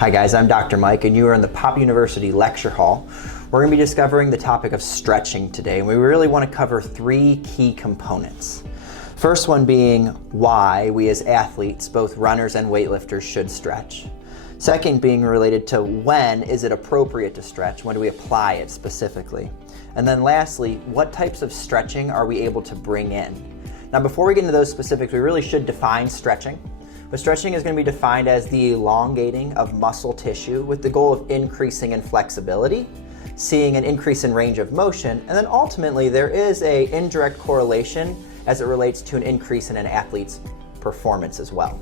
Hi guys, I'm Dr. Mike and you are in the Pop University Lecture Hall. We're going to be discovering the topic of stretching today, and we really want to cover three key components. First one being why we as athletes, both runners and weightlifters, should stretch. Second being related to when is it appropriate to stretch, when do we apply it specifically. And then lastly, what types of stretching are we able to bring in? Now before we get into those specifics, we really should define stretching. But stretching is going to be defined as the elongating of muscle tissue with the goal of increasing in flexibility, seeing an increase in range of motion, and then ultimately there is an indirect correlation as it relates to an increase in an athlete's performance as well.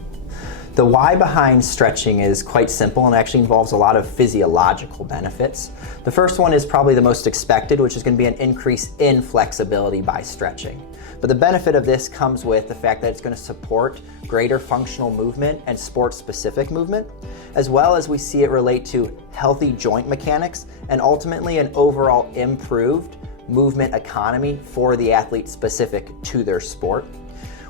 The why behind stretching is quite simple and actually involves a lot of physiological benefits. The first one is probably the most expected, which is going to be an increase in flexibility by stretching. But the benefit of this comes with the fact that it's going to support greater functional movement and sport-specific movement, as well as we see it relate to healthy joint mechanics and ultimately an overall improved movement economy for the athlete specific to their sport.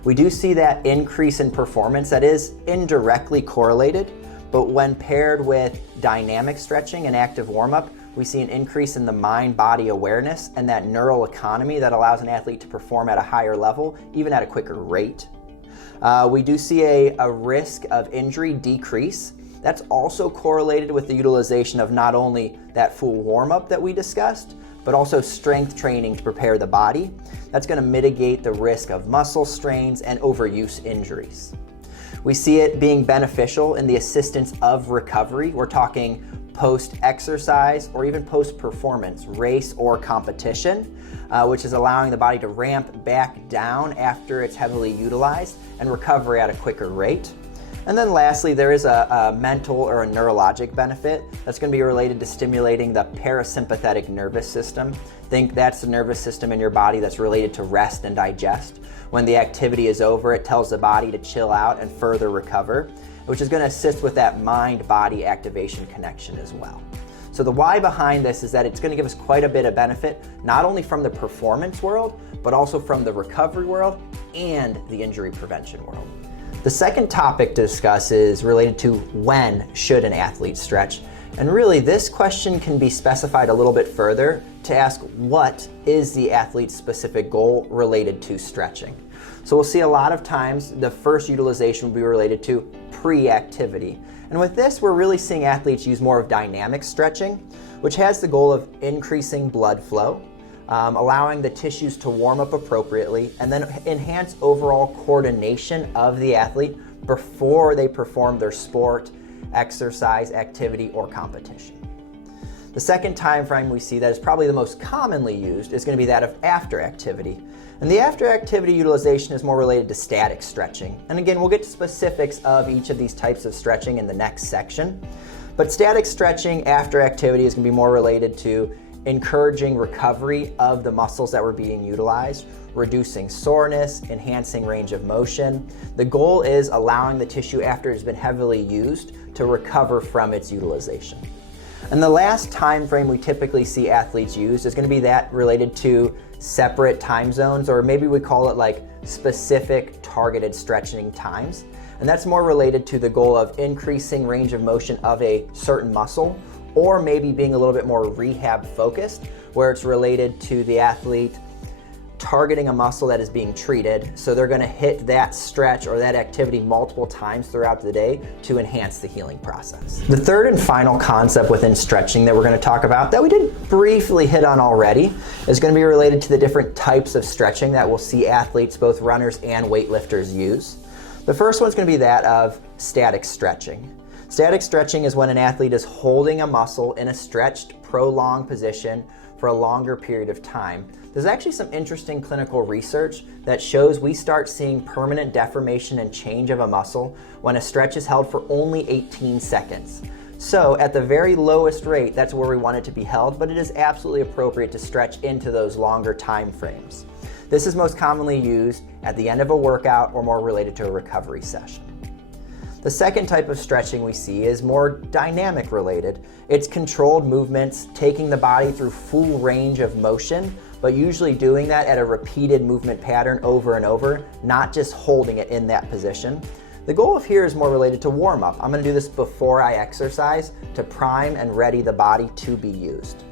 We do see that increase in performance that is indirectly correlated, but when paired with dynamic stretching and active warm-up, we see an increase in the mind-body awareness and that neural economy that allows an athlete to perform at a higher level, even at a quicker rate. We do see a risk of injury decrease. That's also correlated with the utilization of not only that full warm-up that we discussed, but also strength training to prepare the body. That's going to mitigate the risk of muscle strains and overuse injuries. We see it being beneficial in the assistance of recovery. We're talking post-exercise or even post-performance, race or competition, which is allowing the body to ramp back down after it's heavily utilized and recover at a quicker rate. And then lastly, there is a mental or a neurologic benefit that's going to be related to stimulating the parasympathetic nervous system. Think that's the nervous system in your body that's related to rest and digest. When the activity is over, it tells the body to chill out and further recover, which is going to assist with that mind-body activation connection as well. So the why behind this is that it's going to give us quite a bit of benefit, not only from the performance world, but also from the recovery world and the injury prevention world. The second topic to discuss is related to when should an athlete stretch. And really this question can be specified a little bit further to ask what is the athlete's specific goal related to stretching. So we'll see a lot of times the first utilization will be related to pre-activity. And with this, we're really seeing athletes use more of dynamic stretching, which has the goal of increasing blood flow, allowing the tissues to warm up appropriately, and then enhance overall coordination of the athlete before they perform their sport, exercise, activity, or competition. The second time frame we see that is probably the most commonly used is going to be that of after activity. And the after activity utilization is more related to static stretching. And again, we'll get to specifics of each of these types of stretching in the next section. But static stretching after activity is going to be more related to encouraging recovery of the muscles that were being utilized, reducing soreness, enhancing range of motion. The goal is allowing the tissue after it's been heavily used to recover from its utilization. And the last time frame we typically see athletes use is going to be that related to separate time zones, or maybe we call it like specific targeted stretching times. And that's more related to the goal of increasing range of motion of a certain muscle, or maybe being a little bit more rehab focused, where it's related to the athlete targeting a muscle that is being treated. So they're going to hit that stretch or that activity multiple times throughout the day to enhance the healing process. The third and final concept within stretching that we're going to talk about that we did briefly hit on already is going to be related to the different types of stretching that we'll see athletes, both runners and weightlifters, use. The first one's going to be that of static stretching. Static stretching is when an athlete is holding a muscle in a stretched, prolonged position for a longer period of time. There's actually some interesting clinical research that shows we start seeing permanent deformation and change of a muscle when a stretch is held for only 18 seconds. So at the very lowest rate, that's where we want it to be held, but it is absolutely appropriate to stretch into those longer time frames. This is most commonly used at the end of a workout or more related to a recovery session. The second type of stretching we see is more dynamic related. It's controlled movements, taking the body through full range of motion, but usually doing that at a repeated movement pattern over and over, not just holding it in that position. The goal of here is more related to warm up. I'm gonna do this before I exercise to prime and ready the body to be used.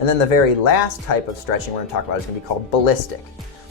And then the very last type of stretching we're gonna talk about is gonna be called ballistic,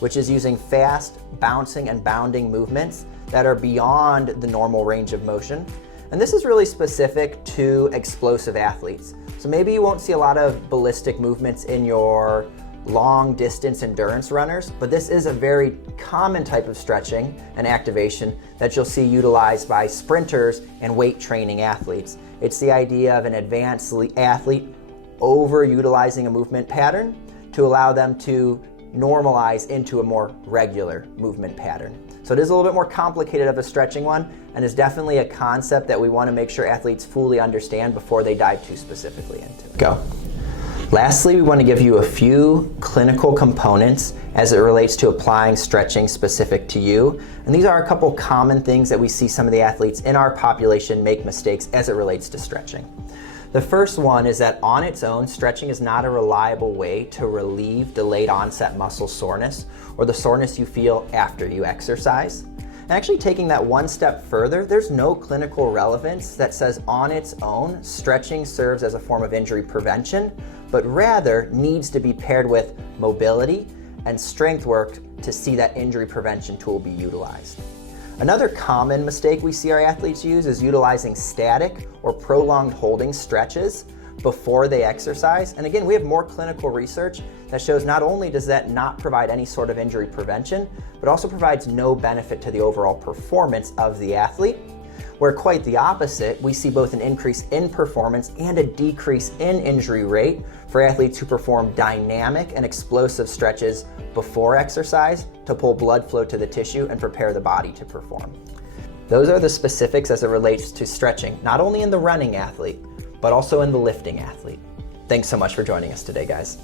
which is using fast bouncing and bounding movements that are beyond the normal range of motion. And this is really specific to explosive athletes. So maybe you won't see a lot of ballistic movements in your long distance endurance runners, but this is a very common type of stretching and activation that you'll see utilized by sprinters and weight training athletes. It's the idea of an advanced athlete over-utilizing a movement pattern to allow them to normalize into a more regular movement pattern. So it is a little bit more complicated of a stretching one, and is definitely a concept that we want to make sure athletes fully understand before they dive too specifically into it. Go. Lastly, we want to give you a few clinical components as it relates to applying stretching specific to you. And these are a couple common things that we see some of the athletes in our population make mistakes as it relates to stretching. The first one is that on its own, stretching is not a reliable way to relieve delayed onset muscle soreness or the soreness you feel after you exercise. And actually taking that one step further, there's no clinical relevance that says on its own, stretching serves as a form of injury prevention, but rather needs to be paired with mobility and strength work to see that injury prevention tool be utilized. Another common mistake we see our athletes use is utilizing static or prolonged holding stretches before they exercise. And again, we have more clinical research that shows not only does that not provide any sort of injury prevention, but also provides no benefit to the overall performance of the athlete. Where quite the opposite, we see both an increase in performance and a decrease in injury rate for athletes who perform dynamic and explosive stretches before exercise to pull blood flow to the tissue and prepare the body to perform. Those are the specifics as it relates to stretching, not only in the running athlete, but also in the lifting athlete. Thanks so much for joining us today, guys.